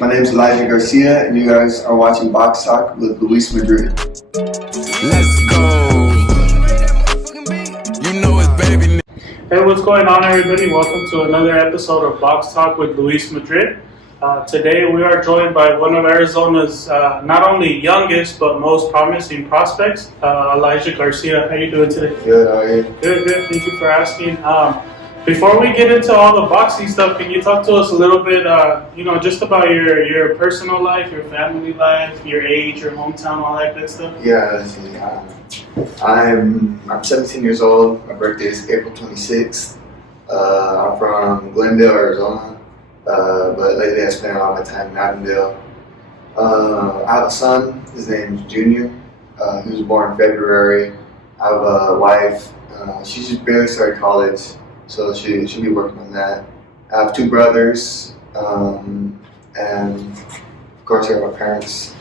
My name is Garcia, and you guys are watching Box Talk with Luis Madrid. Let's go. You know it's baby. Hey, what's going on, everybody? Welcome to another episode of Box Talk with Luis Madrid. Today we are joined by one of Arizona's not only youngest but most promising prospects, Garcia. How you doing today? Good, how are you? Good. Thank you for asking. Before we get into all the boxing stuff, can you talk to us a little bit, just about your personal life, your family life, your age, your hometown, all that good stuff? Yeah, let's see. I'm 17 years old. My birthday is April 26th. I'm from Glendale, Arizona, but lately I spent a lot of my time in Avondale. I have a son. His name is Junior. He was born in February. I have a wife. She just barely started college, so she'll be working on that. I have two brothers, and of course I have my parents.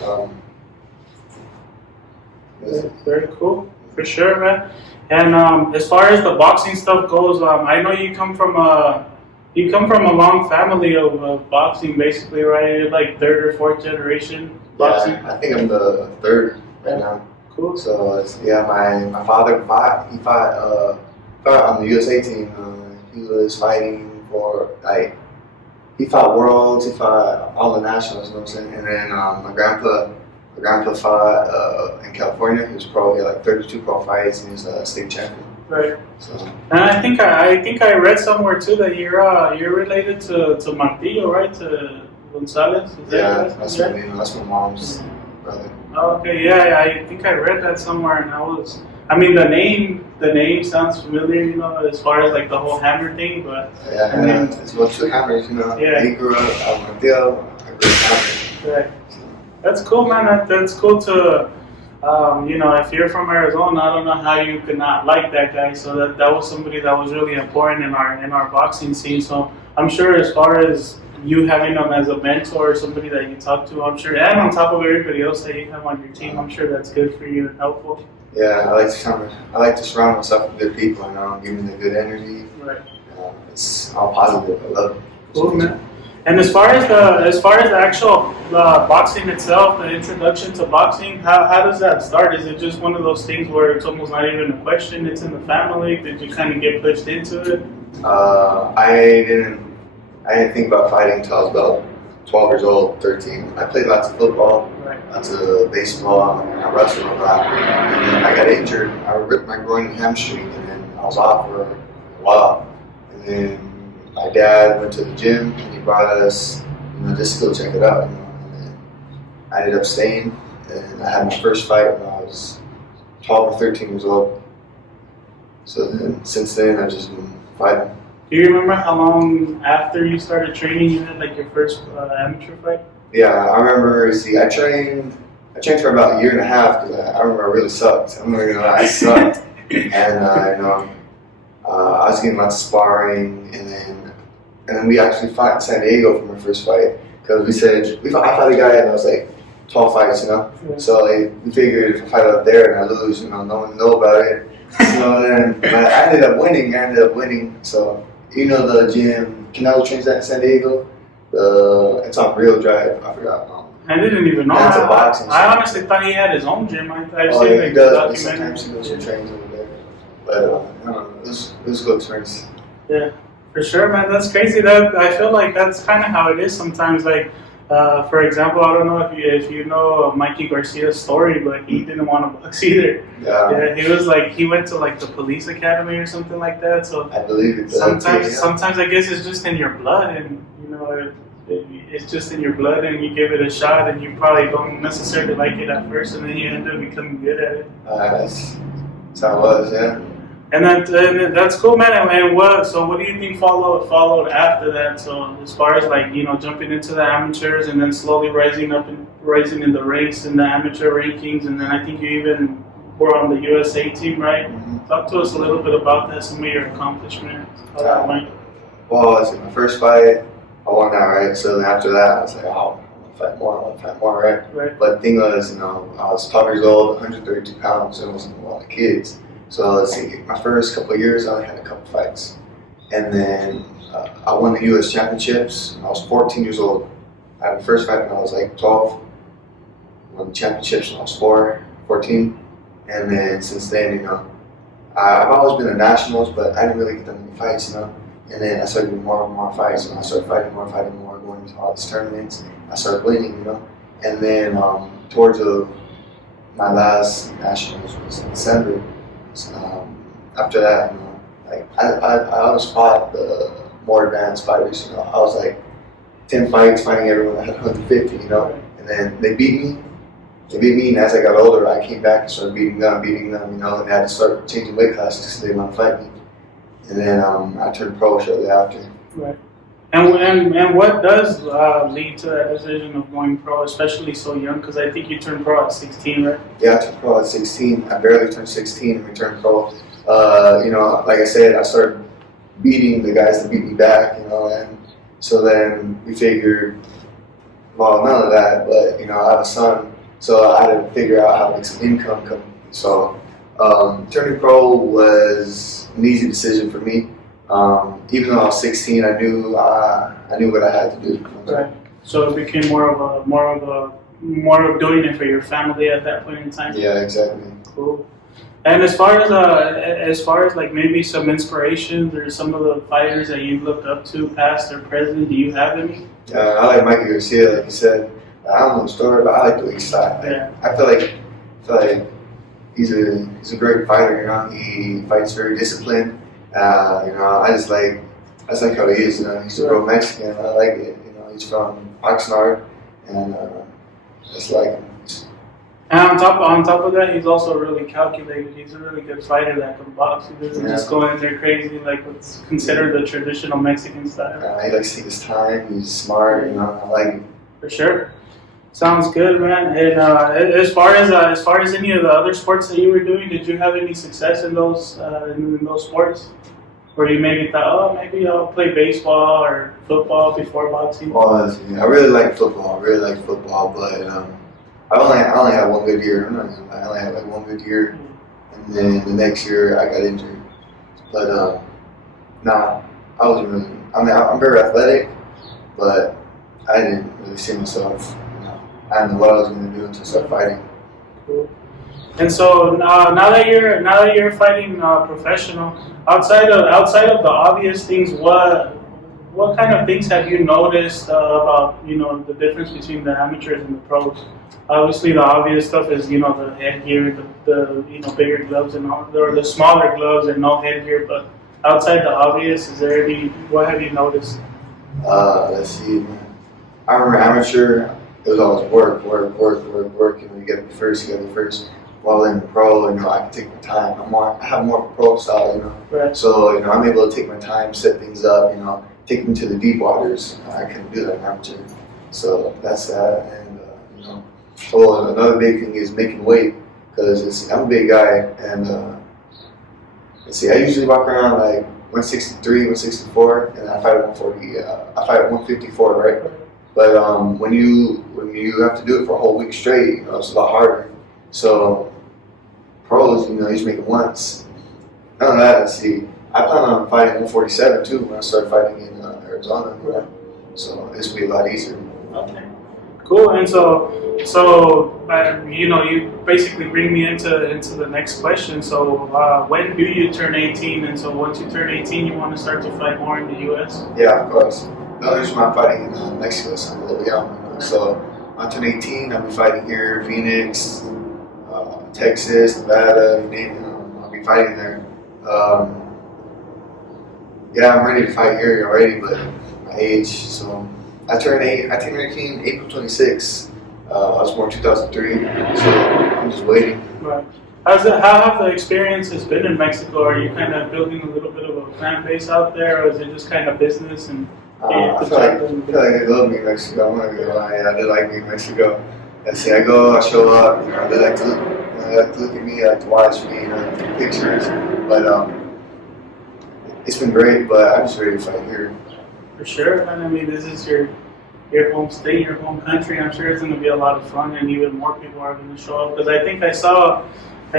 Very cool, for sure, man. And as far as the boxing stuff goes, I know you come from a long family of boxing, basically, right? You're like third or fourth generation boxing. Yeah, I think I'm the third right now. Cool. So my father fought. He fought on the USA team. He was fighting for he fought worlds. He fought all the nationals. You know what I'm saying? And then my grandpa fought in California. He was pro. He had like 32 pro fights, and he was a state champion. Right. So. And I think I read somewhere too that you're related to Martillo, right? To Gonzalez. Is Yeah, that that's right. That's my mom's brother. Oh, okay, yeah, I think I read that somewhere, and the name sounds familiar, as far as like the whole hammer thing, but Yeah, it's about two hammers, Yeah. He grew up at Martillo. I grew up hammer. Right. That's cool, man. That's cool to, if you're from Arizona, I don't know how you could not like that guy. So that was somebody that was really important in our boxing scene. So I'm sure as far as you having him as a mentor or somebody that you talk to, I'm sure, and on top of everybody else that you have on your team, I'm sure that's good for you and helpful. Yeah, I like to surround myself with good people, give me the good energy. Right. It's all positive. I love it. Cool, man. And as far as the actual boxing itself, the introduction to boxing, how does that start? Is it just one of those things where it's almost not even a question? It's in the family. Did you kind of get pushed into it? I didn't think about fighting until I was about 12 years old, 13. I played lots of football, lots of baseball, and I wrestled a lot. And then I got injured. I ripped my groin and hamstring, and then I was off for a while. And then my dad went to the gym, and he brought us, just to go check it out. And then I ended up staying, and I had my first fight when I was 12 or 13 years old. So then, since then, I've just been fighting. Do you remember how long after you started training you had like your first amateur fight? Yeah, I remember. I trained for about a year and a half because I remember I really sucked. I'm not gonna lie, I sucked, and I was getting lots of sparring, and then we actually fought in San Diego for my first fight because I fought a guy and I was like 12 fights, Yeah. So we figured if I fight out there and I lose, no one would know about it. So then I ended up winning. So. The gym, Canelo trains at San Diego. It's on Rio Drive. I forgot. I didn't even know. That's a boxing. I honestly thought he had his own gym. I've seen he does. Sometimes he goes and trains over there. But I don't know. It was a good experience. Yeah, for sure, man. That's crazy. That I feel like that's kind of how it is sometimes. Like, for example, I don't know if you know Mikey Garcia's story, but he didn't want to box either. Yeah, he went to like the police academy or something like that. So I believe it. Sometimes I guess it's just in your blood, and it's just in your blood, and you give it a shot, and you probably don't necessarily like it at first, and then you end up becoming good at it. That's how it was, yeah. And that's cool, man. And what do you think followed after that? So as far as like jumping into the amateurs and then slowly rising in the ranks in the amateur rankings, and then I think you even were on the USA team, right? Mm-hmm. Talk to us a little bit about that, some of your accomplishments. How that went. Well, my first fight, I won that, right? So then after that, I was like, I want to fight more, right? Right. But the thing was, I was 12 years old, 132 pounds, and it wasn't a lot of kids. So let's see, my first couple of years, I only had a couple fights. And then I won the U.S. championships when I was 14 years old. I had the first fight when I was like 12, won the championships when I was 14. And then since then, I've always been in nationals, but I didn't really get that many fights, And then I started doing more and more fights, and I started fighting more, going to all these tournaments. I started winning, And then towards my last nationals was in December. So, after that, like I always fought the more advanced fighters. I was like 10 fights fighting everyone that had 150, And then they beat me. And as I got older, I came back and started beating them, and I had to start changing weight classes because they want to fight me. And then I turned pro shortly after. Right. And what does lead to that decision of going pro, especially so young? Because I think you turned pro at 16, right? Yeah, I turned pro at 16. I barely turned 16 and we turned pro. Like I said, I started beating the guys that beat me back, and so then we figured, well, none of that, but, I have a son, so I had to figure out how to make some income come. So turning pro was an easy decision for me. Even though I was 16, I knew what I had to do. Right. So it became more of doing it for your family at that point in time. Yeah, exactly. Cool. And as far as like maybe some inspirations or some of the fighters that you looked up to, past or present, do you have any? I like Mikey Garcia, like you said. I don't know the story, but I like the way he style. Yeah. I feel like he's a great fighter. He fights very disciplined. I just like how he is. He's a real Mexican. I like it. He's from Oxnard, and I just like him. And on top of that, he's also really calculated. He's a really good fighter that can box. He doesn't just go in there crazy like what's considered the traditional Mexican style. He likes to take his time. He's smart. I like it. For sure. Sounds good, man. And as far as any of the other sports that you were doing, did you have any success in those sports? Or you maybe thought, oh, maybe I'll play baseball or football before boxing? Well, I really like football. But I only had one good year. I only had like one good year, and then the next year I got injured. But I wasn't really. I'm very athletic, but I didn't really see myself. I didn't know what I was going to do until I started fighting. Cool. And so now that you're fighting professional, outside of the obvious things, what kind of things have you noticed about the difference between the amateurs and the pros? Obviously, the obvious stuff is the headgear, the bigger gloves and all, or the smaller gloves and no headgear. But outside the obvious, what have you noticed? Let's see, man. I remember amateur. It was always work. You get the first. While in the pro, I can take my time. I have more of a pro style, Right. So, I'm able to take my time, set things up, take them to the deep waters. I couldn't do that in amateur. So that's that. And, another big thing is making weight, because I'm a big guy, and I usually walk around like 163, 164, and I fight at 140. I fight at 154, right? But when you have to do it for a whole week straight, it's a lot harder. So pros, you just make it once. None of that. I plan on fighting 147 too when I start fighting in Arizona. Right? So this will be a lot easier. Okay. Cool. And so you basically bring me into the next question. So when do you turn 18? And so once you turn 18, you want to start to fight more in the U.S.? Yeah, of course. The only reason I'm fighting in Mexico is I'm a little young. So when I turn 18, I'll be fighting here, Phoenix, Texas, Nevada, I'll be fighting there. I'm ready to fight here already, but my age. So I turned 18 April 26. I was born 2003, so I'm just waiting. Right. How have the experiences been in Mexico? Are you kind of building a little bit of a fan base out there, or is it just kind of business? And I feel like they love me in Mexico. I'm not gonna lie, they like me in Mexico. I go, I show up. They like to look at me, they like to watch me, take pictures. But it's been great. But I'm just ready to fight here. For sure, man. I mean, this is your home state, your home country. I'm sure it's going to be a lot of fun, and even more people are going to show up. Because I think I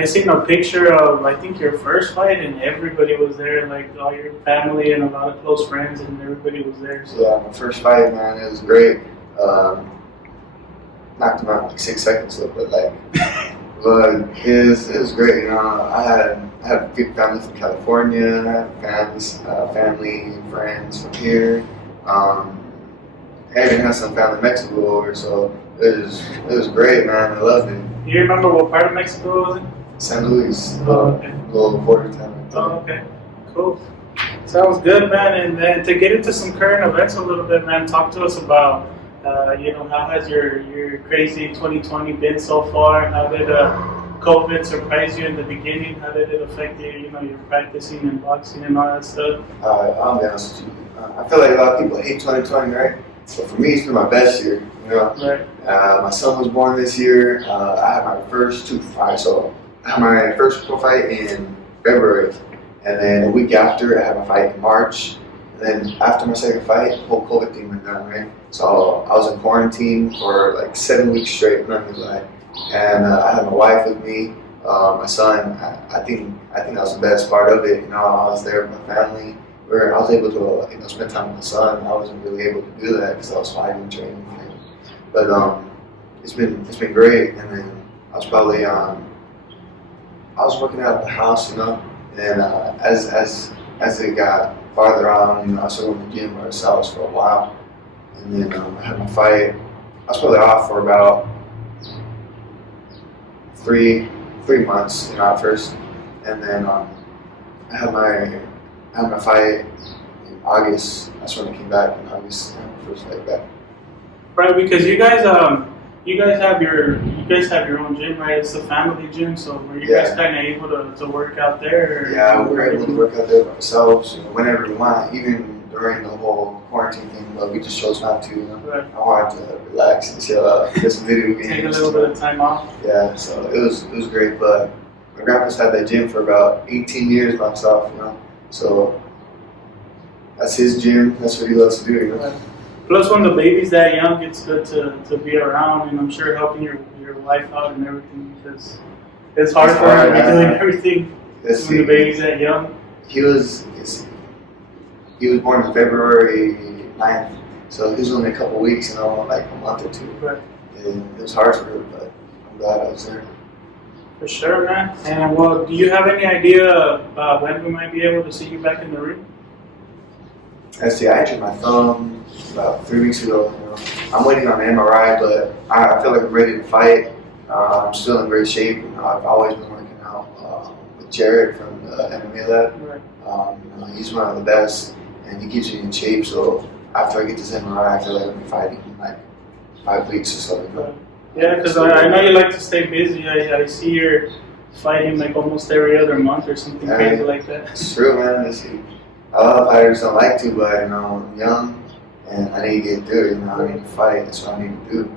seen a picture of your first fight, and everybody was there, like all your family and a lot of close friends, and everybody was there. So. Yeah, my first fight, man, it was great. knocked him out in like 6 seconds, but like, but it was great. You know, I had a big family from California. I had family, friends from here. I even had some family in Mexico over, so it was great, man. I loved it. You remember what part of Mexico was it? San Luis, Okay. little border town. Oh, okay. Cool. Sounds good, man. And then to get into some current events a little bit, man, talk to us about, how has your crazy 2020 been so far? How did COVID surprise you in the beginning? How did it affect you, your practicing and boxing and all that stuff? I'll be honest with you. I feel like a lot of people hate 2020, right? So for me, it's been my best year. You know, Right. my son was born this year. I had my first two fights. So I had my first pro fight in February, and then a week after, I had my fight in March. And then after my second fight, the whole COVID thing went down, right? So I was in quarantine for like 7 weeks straight, nothing like. And I had my wife with me, my son. I think that was the best part of it. You know, I was there with my family. Where I was able to, spend time with my son. I wasn't really able to do that because I was fighting, training with him. But it's been great. And then I was probably I was working out at the house, you know. And then as it got farther on, I started going to the gym by ourselves for a while. And then I had my fight. I was probably off for about three months, at first. And then I had my fight in August. That's when I came back in August. My first fight back. Right, because you guys have your own gym, right? It's a family gym, so were you guys kind of able to work out there? Yeah, we were able to work out there by ourselves, whenever we want, even during the whole quarantine thing. But we just chose not to. Right. I wanted to relax and chill out, play some video games. Take a little bit of time off. Yeah, so it was great. But my grandpa's had that gym for about 18 years by himself, So that's his gym. That's what he loves to do, Right. Plus, when the baby's that young, it's good to be around, and I'm sure helping your wife out and everything, because it's hard for her to be doing everything when the baby's that young. He was born on February 9th, so he was only a couple weeks, like a month or two. Right. And it was hard for her, but I'm glad I was there. For sure, man. And well, do you have any idea about when we might be able to see you back in the ring? I injured my thumb about 3 weeks ago. I'm waiting on an MRI, but I feel like I'm ready to fight. I'm still in great shape. I've always been working out with Jared from the MMA lab. Right. He's one of the best, and he keeps me in shape. So after I get this MRI, I feel like I'll be fighting in like 5 weeks or so. Right. Yeah, because I know you like to stay busy. I see you're fighting like almost every other month or something crazy like that. It's true, man. A lot of fighters don't like to, but I'm young and I need to get through it. I need to fight. That's what I need to do.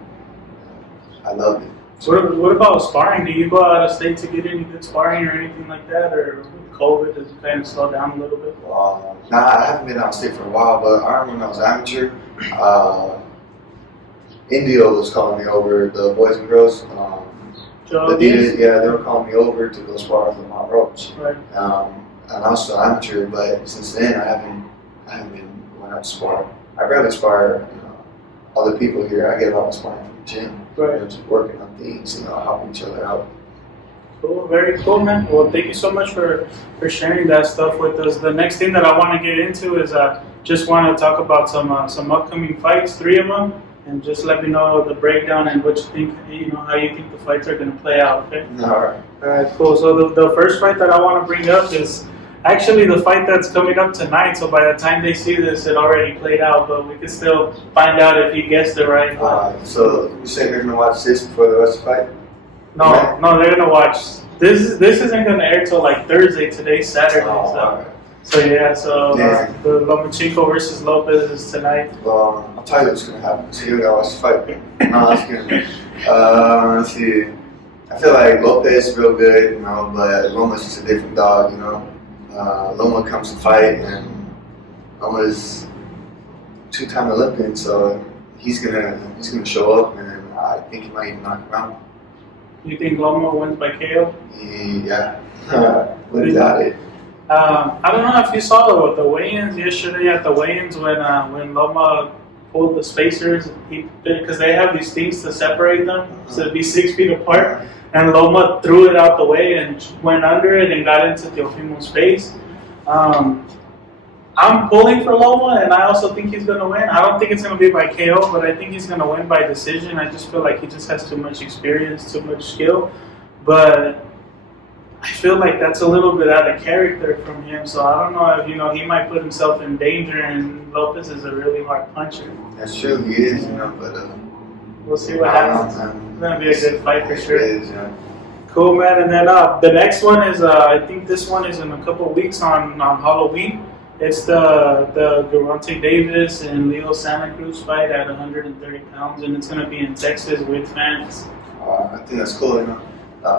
I love it. What about sparring? Do you go out of state to get any good sparring or anything like that, or with COVID does it kind of slow down a little bit? Nah, I haven't been out of state for a while, but I remember when I was amateur. Indio was calling me over. The boys and girls. They were calling me over to go spar with Lamont Roach. Right. And I was still amateur, but since then I haven't been going out to spar. I barely spar, other people here. I get a lot of sparring from the gym. Right. Just working on things, helping each other out. Cool, very cool, man. Well, thank you so much for sharing that stuff with us. The next thing that I want to get into is just want to talk about some upcoming fights, 3 of them, and just let me know the breakdown and what you think, how you think the fights are going to play out. Okay. All right. All right, cool. So the first fight that I want to bring up is actually the fight that's coming up tonight. So by the time they see this, it already played out, but we can still find out if you guessed it right. So you say they're gonna watch this before the rest of the fight? No, they're gonna watch. This isn't gonna air till like Thursday. Today's Saturday. Right. So the Lomachenko versus Lopez is tonight. Well, I'll tell you what's gonna happen. So you gotta watch the fight. No, that's good. Let's see. I feel like Lopez is real good, but Loma's just a different dog, Loma comes to fight, and Loma's 2-time Olympian, so he's gonna show up, and I think he might knock him out. You think Loma wins by KO? Yeah, without it. I don't know if you saw the weigh-ins yesterday at the weigh-ins when Loma pulled the spacers because they have these things to separate them, so it'd be 6 feet apart. And Loma threw it out the way and went under it and got into Teofimo's face. I'm pulling for Loma, and I also think he's going to win. I don't think it's going to be by KO, but I think he's going to win by decision. I just feel like he just has too much experience, too much skill. But I feel like that's a little bit out of character from him. So I don't know if, he might put himself in danger, and Lopez is a really hard puncher. That's true, he is, but we'll see what happens. It's going to be a good fight for sure. It is, yeah. Cool, man. And then the next one is, I think this one is in a couple of weeks on Halloween. It's the Gervonta Davis and Leo Santa Cruz fight at 130 pounds, and it's going to be in Texas with fans. I think that's cool,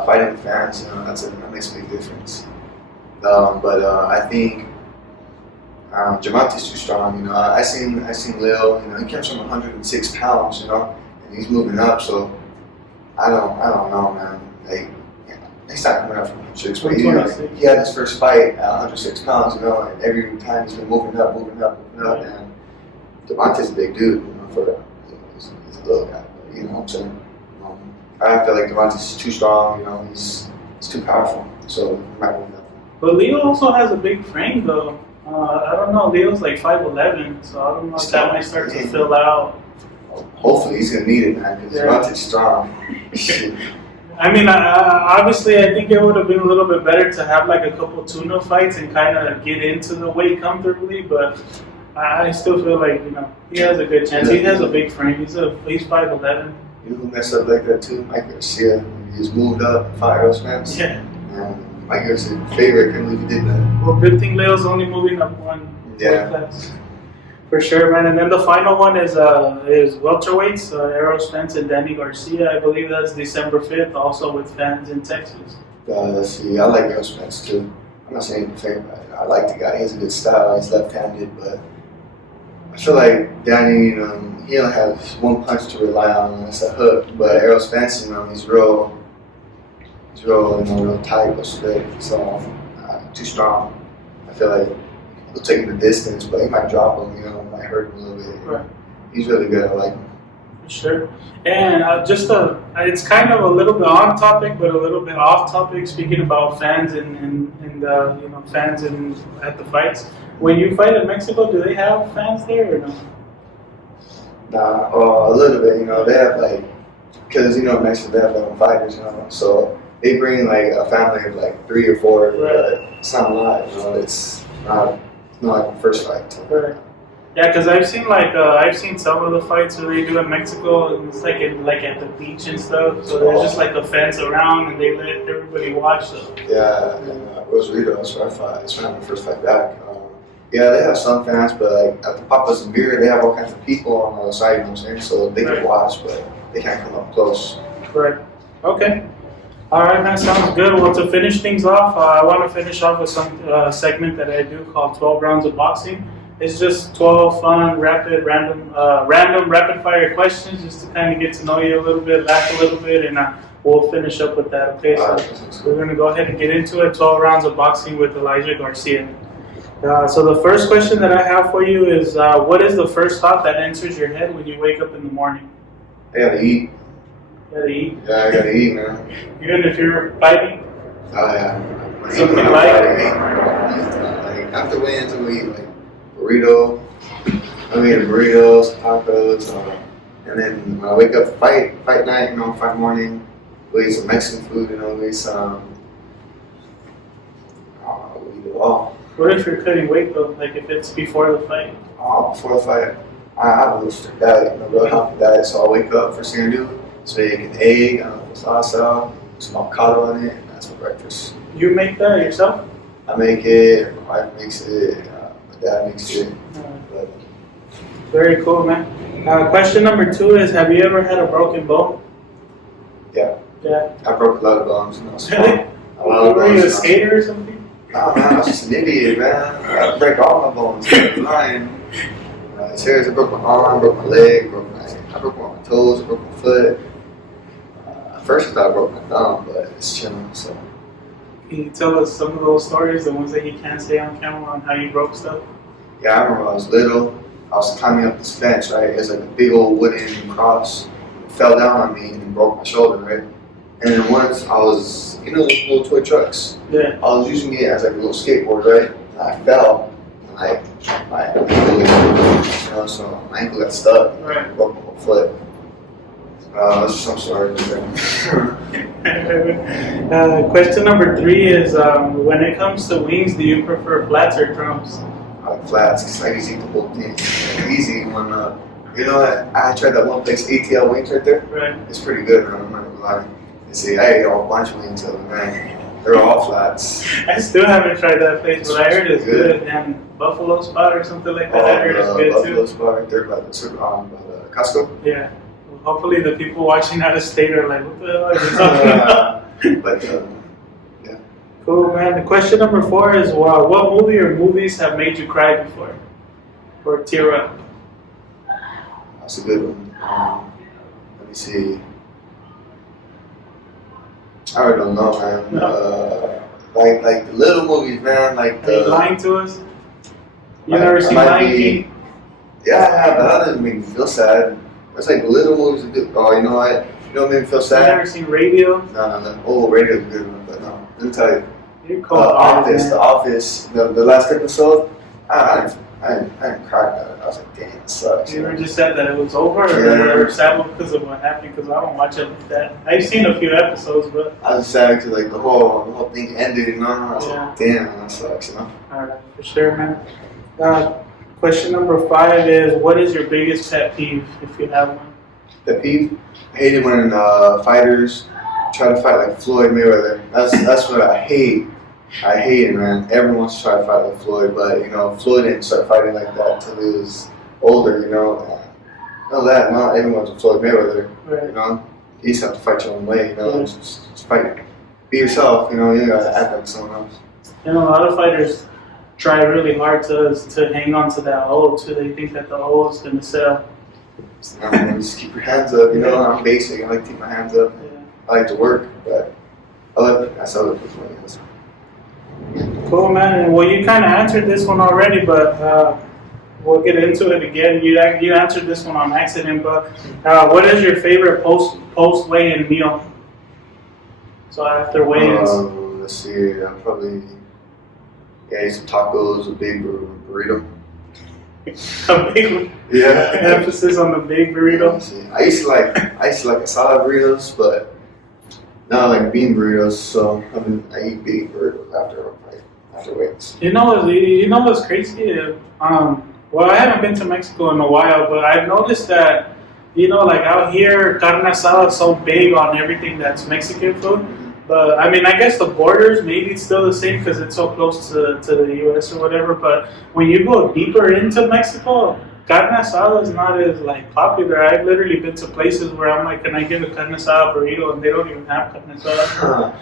fighting with fans, that makes a big difference. But I think Gervonta's too strong, I seen Leo, he comes from 106 pounds, and he's moving up, so I don't know, man. He's not coming up from 106, but he had his first fight at 106 pounds, and every time he's been moving up, and Devontae's a big dude, he's a little guy, but you know what I'm saying? I feel like Devontae's too strong, he's too powerful, so he might win that. But Leo also has a big frame, though. I don't know, Leo's like 5'11", so I don't know if that might start to fill out. Hopefully he's going to need it, man, because Devontae's strong. I mean, obviously, I think it would have been a little bit better to have like a couple tune-up fights and kind of get into the weight comfortably, but I still feel like, he has a good chance. He has a big frame. He's 5'11". You know who messed up like that too? Mike Garcia. He just moved up and fought those fans. Yeah. Mike Garcia's favorite. I can't believe he did that. Well, good thing Leo's only moving up one weight class. For sure, man. And then the final one is welterweights, Errol Spence and Danny Garcia. I believe that's December 5th, also with fans in Texas. Let's see. I like Errol Spence too. I'm not saying he's favorite. I like the guy. He has a good style. He's left-handed, but I feel like Danny, he only has one punch to rely on. That's a hook. But Errol Spence, he's real tight, but straight. So too strong. I feel like he'll take him the distance, but he might drop him. Might hurt him a little bit. Right. He's really good. I like him. For sure. And it's kind of a little bit on topic, but a little bit off topic. Speaking about fans and fans at the fights. When you fight in Mexico, do they have fans there or no? Nah, a little bit. They have because in Mexico they have their own fighters. So they bring a family of 3 or 4. Right. But it's not a lot. It's not like the first fight. Right. Yeah, because I've seen some of the fights where they do in Mexico, and it's at the beach and stuff. So there's just a fence around, and they let everybody watch. So. Yeah, and Rosarito, that's where I fought. It's when I had my first fight back. Yeah, they have some fans, but at the Papa's and Beer, they have all kinds of people on the side, so they can watch, but they can't come up close. Correct. Okay. All right, man, sounds good. Well, to finish things off, I want to finish off with some segment that I do called 12 Rounds of Boxing. It's just 12 fun, random rapid-fire questions just to kind of get to know you a little bit, laugh a little bit, and we'll finish up with that, okay? So we're going to go ahead and get into it, 12 Rounds of Boxing with Elijah Garcia. So the first question that I have for you is, what is the first thought that enters your head when you wake up in the morning? I gotta eat. You gotta eat? Yeah, I gotta eat, man. Even if you're fighting? Oh, yeah. Something after weigh-ins, we eat burrito. I eat burritos, tacos, and then when I wake up fight night, fight morning, we eat some Mexican food, we eat some, we eat it all. What if you're cutting weight though, if it's before the fight? Oh, before the fight, I have a strict diet, real healthy diet, so I'll wake up, first thing I do is make an egg, salsa, some avocado on it, and that's my breakfast. You make that yourself? I make it, my wife makes it, my dad makes it. Very cool, man. Question number 2 is, have you ever had a broken bone? Yeah. Yeah. I broke a lot of bones. Really? Were you a skater or something? No, man, I was just an idiot, man. I break all my bones. I'm lying. Seriously, I broke my arm, broke my leg, I broke all my toes, broke my foot. At first I thought I broke my thumb, but it's chilling, so. Can you tell us some of those stories, the ones that you can't say on camera, on how you broke stuff? Yeah, I remember when I was little, I was climbing up this fence, right? It's like a big old wooden cross. It fell down on me and broke my shoulder, right? And then once I was, you know, those little toy trucks. Yeah. I was using it as like a little skateboard, right? And I fell, and like my ankle, you know, so my ankle got stuck. And Right. I broke my whole foot. That's just some story. Question number 3 is when it comes to wings, do you prefer flats or drums? I like flats because I just eat the whole thing. Easy when, you know, I tried that one place, ATL Wings right there. Right. It's pretty good, man. I'm not gonna lie. You see, I ate a bunch of wings, man. They're all flats. I still haven't tried that place, but I heard it's good. And Buffalo Spot or something like that, I heard it's good Buffalo too. Spot right there by the Costco. Yeah. Well, hopefully the people watching out of state are like, what the hell are you talking about? But Cool, man. Question number 4 is what movie or movies have made you cry before? Or tear up? that's a good one. Let me see. I really don't know, man. No. Like the little movies, man. Like Are you the lying to us? You I- never I seen might Lion be- King? yeah, but that doesn't make me feel sad. It's like the little movies that do. Oh, you know what? You know what made me feel You sad? never seen Radio? No. Oh, Radio's a good one, but no. Let me tell you. You're cold. The Office, the last episode. I didn't cry about it. I was like, damn, it sucks. You ever just said that it was over, or Yeah. that you were sad because of what happened? Because I don't watch it like that. I've seen a few episodes, but I was sad because like the whole thing ended, you know. I was Yeah. like, damn, that sucks, you know. alright, for sure, man. Question number 5 is, what is your biggest pet peeve, if you have one? Pet peeve. I hate it when fighters try to fight like Floyd Mayweather. That's what I hate. I hate it, man. Everyone wants to try to fight like Floyd, but you know, Floyd didn't start fighting like that until he was older, you know. Not everyone's a Floyd Mayweather, Right. you know. You just have to fight your own way, you know. Just fight. Be yourself, you know. You gotta act like someone else. You know, a lot of fighters try really hard to hang on to that O too. They think that the O is gonna sell. Just keep your hands up, you know. I'm basic. I like to keep my hands up. Yeah. I like to work, but that's other people's ways. Cool, man. And, well, you kind of answered this one already, but we'll get into it again. You answered this one on accident, but what is your favorite post weigh-in meal? So after weigh-ins. Let's see. I'll probably eat some tacos, a big burrito. A big Yeah. emphasis on the big burrito. Let's see. I used to like asada burritos, but now I like bean burritos. So I eat big burritos after weights. You know what's crazy? Well, I haven't been to Mexico in a while, but I've noticed that, you know, like out here, carne asada is so big on everything that's Mexican food. But I mean, I guess the borders maybe it's still the same because it's so close to the U.S. or whatever. But when you go deeper into Mexico, carne asada is not as like popular. I've literally been to places where I'm like, can I get a carne asada burrito, and they don't even have carne asada.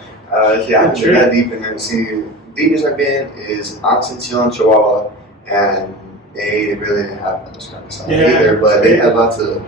Yeah, I've been that deep in there. See, deepest I've been is Asuncion, Chihuahua, and they really didn't have this kind of stuff either. But they have lots of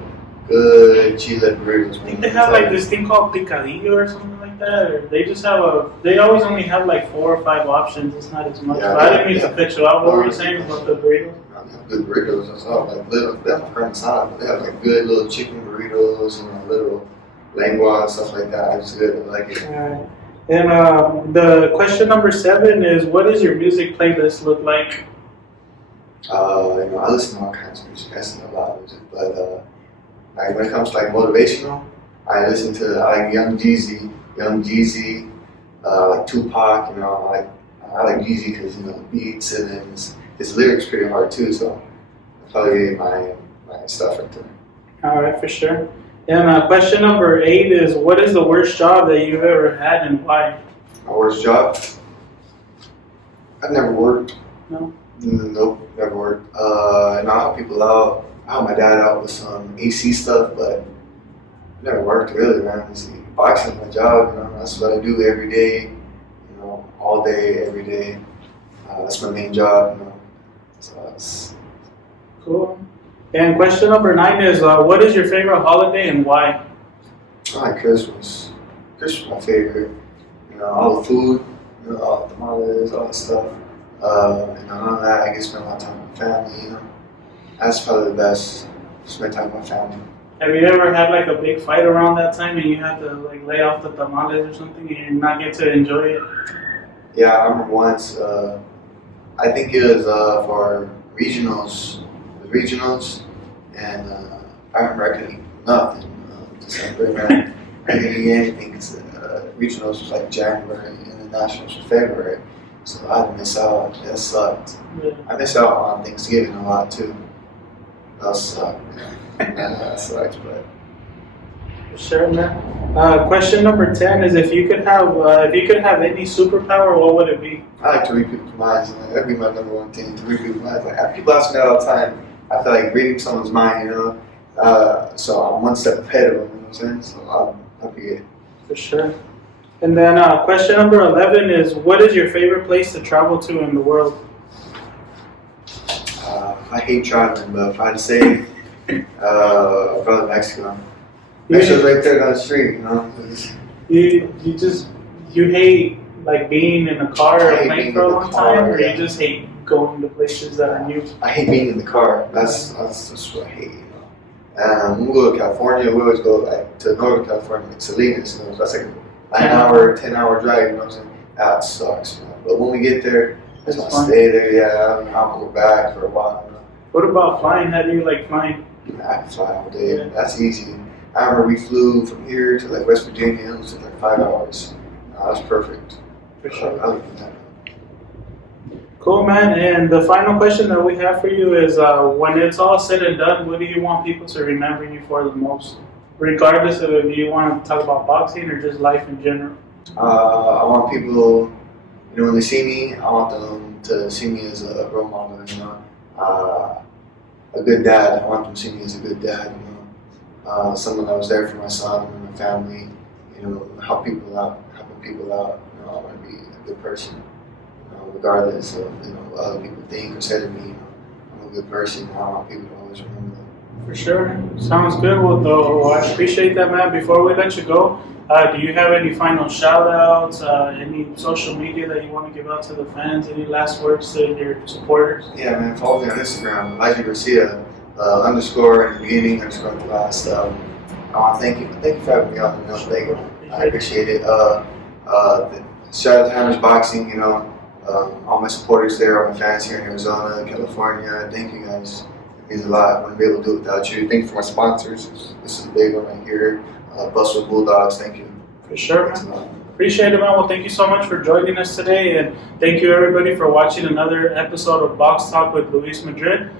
good chile burritos. I think they have like this thing called picadillo or something like that, or they just have they always only have like 4 or 5 options. It's not as much. Yeah, but I didn't mean to cut you off. What were you saying about the burritos? They have good burritos as well. Like they have carne asada, but they have like good little chicken burritos and little lengua and stuff like that. It's good. I like it. Alright. And the question number 7 is, what does your music playlist look like? You know, I listen to all kinds of music. I listen to a lot of music, but like when it comes to like motivational, I like Young Jeezy, like Tupac. You know, I like Jeezy because you know the beats and then his lyrics pretty hard too. So that's probably my stuff right there. All right, for sure. And question number 8 is, what is the worst job that you've ever had and why? My worst job? I've never worked. No? Nope, never worked. And I help people out. I help my dad out with some AC stuff, but I never worked really, man. See, boxing is my job, you know, that's what I do every day, you know, all day, every day. That's my main job, you know. So it's Cool. And question number 9 is, what is your favorite holiday and why? I like Christmas. Christmas is my favorite. You know, all the food, you know, all the tamales, all that stuff. And on that, I get to spend a lot of time with my family, you know. That's probably the best. Spend time with my family. Have you ever had like a big fight around that time and you had to like lay off the tamales or something and you not get to enjoy it? Yeah, I remember once. I think it was for regionals. The regionals, and I remember I couldn't eat nothing. December, man. I didn't eat anything because regionals was like January and the nationals was February. So I had to miss out. That sucked. Yeah. I miss out on Thanksgiving a lot too. That sucked. That sucks, but. Sure, man. Question number 10 is if you could have any superpower, what would it be? I like to read people's minds. That'd be my number one thing, to read people's minds. Like, people ask me that all the time. I feel like reading someone's mind, you know. So I'm one step ahead of them, you know what I'm saying? So I'll be it. For sure. And then question number 11 is what is your favorite place to travel to in the world? I hate traveling, but if I had to say, I'd probably Mexico. Mexico's right there down the street, you know. You hate like being in a car or I a hate plane being for a in the long car, time, or yeah. you just hate going to places that are new? I hate being in the car. That's what I hate, you know. When we go to California, we always go like to Northern California, like Salinas, you know. That's like a 10-hour drive, you know what I'm saying? That sucks, man. But when we get there, I just want to stay there, yeah. I'm gonna go back for a while, you know. What about flying? How do you like flying? I can fly all day. Yeah. That's easy. I remember we flew from here to like West Virginia. It was like 5 hours. That was perfect. For sure. I like that. Cool, man. And the final question that we have for you is when it's all said and done, what do you want people to remember you for the most? Regardless of if you want to talk about boxing or just life in general. I want people, you know, when they see me, I want them to see me as a role model, you know. A good dad. I want them to see me as a good dad, you know. Someone that was there for my son and my family, you know, helping people out. You know, I want to be a good person, you know, regardless of, you know, what other people think or say to me. You know, I'm a good person. I want people to always remember that. For sure. Sounds good. Well, I appreciate that, man. Before we let you go, do you have any final shout outs, any social media that you want to give out to the fans, any last words to your supporters? Yeah, man, follow me on Instagram, Garcia, underscore in the beginning, underscore in the last. I want to thank you. Thank you for having me on. You know, I appreciate it. Shout out to Hammers Boxing, you know, all my supporters there, all my fans here in Arizona, California. Thank you guys. It means a lot. I wouldn't be able to do it without you. Thank you for my sponsors. This is a big one right here. Bustle Bulldogs, thank you. For sure, man. Appreciate it, man. Well, thank you so much for joining us today, and thank you everybody for watching another episode of Box Talk with Luis Madrid.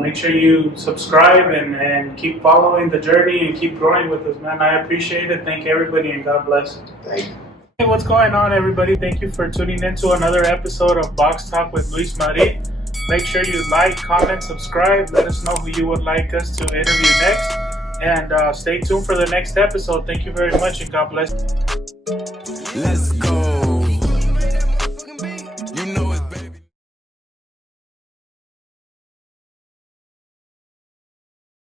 Make sure you subscribe and keep following the journey and keep growing with us, man. I appreciate it. Thank everybody, and God bless. Thank you. Hey, what's going on, everybody? Thank you for tuning in to another episode of Box Talk with Luis Madrid. Make sure you like, comment, subscribe. Let us know who you would like us to interview next. And stay tuned for the next episode. Thank you very much, and God bless. Let's go.